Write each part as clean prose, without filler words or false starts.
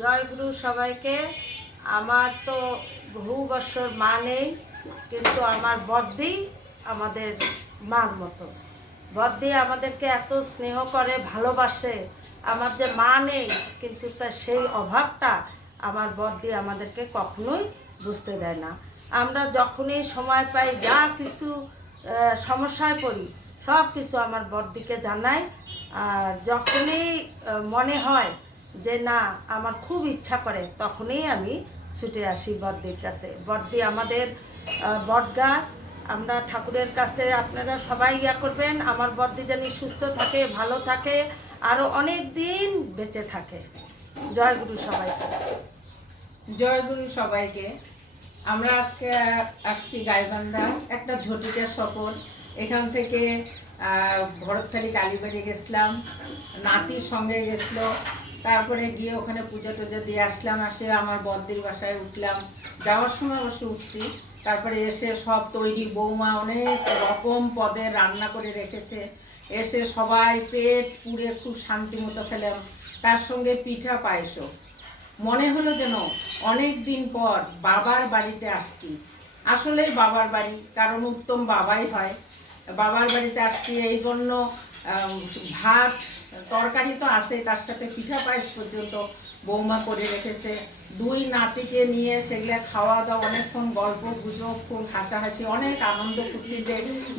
জয় গুরু সবাইকে। আমার তো বহু বছর মা নেই, কিন্তু আমার বদ্দি আমাদের মার মতো। বদ্দি আমাদেরকে এত স্নেহ করে, ভালোবাসে। আমার যে মা নেই, কিন্তু তার সেই অভাবটা আমার বদ্দি আমাদেরকে কখনোই বুঝতে দেয় না। আমরা যখনই সময় পাই, যা কিছু সমস্যায় পড়ি, সব কিছু আমার বদ্দিকে জানাই। আর যখনই মনে হয় যে না, আমার খুব ইচ্ছা করে, তখনই আমি ছুটে আসি বড়দির কাছে। বড়দি আমাদের বট গাছ। আমরা ঠাকুরের কাছে আপনারা সবাই করবেন, আমার বড়দি যেন সুস্থ থাকে, ভালো থাকে, আরও অনেক দিন বেঁচে থাকে। জয় গুরু সবাইকে। জয় গুরু সবাইকে। আমরা আজকে আসছি গাইবান্ধা, একটা ঝটিকা সফর। এখান থেকে ভরতখালি কালীবাড়ি গেছিলাম, নাতির সঙ্গে গেছিলো। তারপরে গিয়ে ওখানে পূজা টুজা দিয়ে আসলাম। আসে আমার বদ্দির বাসায় উঠলাম, যাওয়ার সময় অবশ্য উঠছি। তারপরে এসে সব তৈরি, বৌমা অনেক রকম পদের রান্না করে রেখেছে। এসে সবাই পেট পুড়ে খুব শান্তি মতো খেলাম, তার সঙ্গে পিঠা পায়েসও। মনে হলো যেন অনেক দিন পর বাবার বাড়িতে আসছি। আসলেই বাবার বাড়ি, কারণ উত্তম বাবাই হয়। বাবার বাড়িতে আসছি এই জন্য। ভাত তরকারি তো আছেই, তার সাথে পিঠা পায়েস পর্যন্ত বৌমা করে রেখেছে। দুই নাতিকে নিয়ে সেগুলো খাওয়া দাওয়া, অনেকক্ষণ গল্প গুজব, খুব হাসাহাসি, অনেক আনন্দ ফুর্তিতে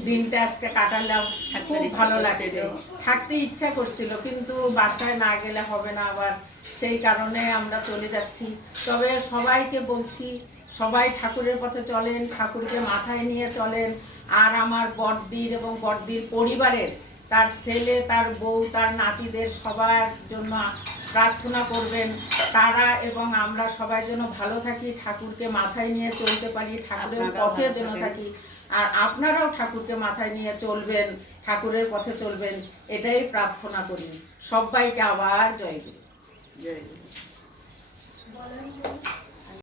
দিনটা আজকে কাটালাম। খুব ভালো লাগছে, থাকতে ইচ্ছা করছিল, কিন্তু বাসায় না গেলে হবে না আবার, সেই কারণে আমরা চলে যাচ্ছি। তবে সবাইকে বলছি, সবাই ঠাকুরের পথে চলেন, ঠাকুরকে মাথায় নিয়ে চলেন। আর আমার বড়দির এবং বড়দির পরিবারের, তার ছেলে, তার বউ, তার নাতিদের সবার জন্য প্রার্থনা করবেন। তারা এবং আমরা সবাই যেন ভালো থাকি, ঠাকুরকে মাথায় নিয়ে চলতে পারি, ঠাকুরের পথে যেন থাকি। আর আপনারাও ঠাকুরকে মাথায় নিয়ে চলবেন, ঠাকুরের পথে চলবেন, এটাই প্রার্থনা করি। সবাইকে আবার জয় গুরু। জয় গুরু।